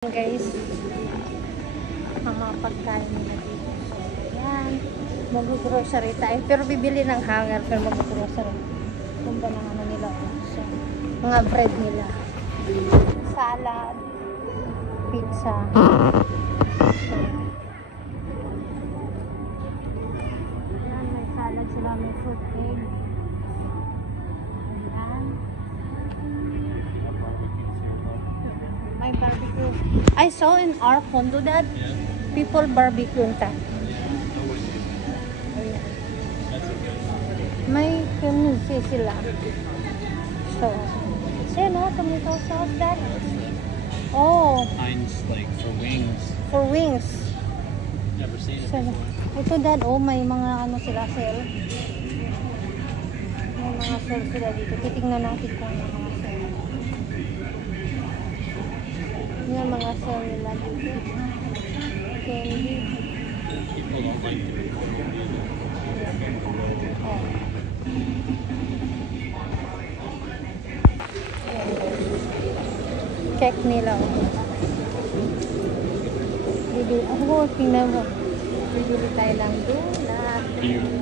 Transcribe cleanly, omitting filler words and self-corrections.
Guys, ang mga pagkain nila dito. So, yan. Mag-grocery tayo. Pero bibili ng hanger. Pero mag-grocery. Ganda ng ano nila. So, mga bread nila. Salad. Pizza. So, yan. May salad sila. May fruit egg. Yan. May barbecue. I saw in our condo that people barbecue in that. May kumisi sila. So, say no, tomato sauce that. Oh, Heinz, like for wings. for wings. Never seen it So, before. ito dad, oh, may mga ano sila sale. May mga sale sila dito. Titingnan natin kung may mga sale. Yan mga sale nila dito. Candy. People don't like to be cold. Oh. Check nila. Bibili. Oh, tingnan mo. Bibili tayo ng donut.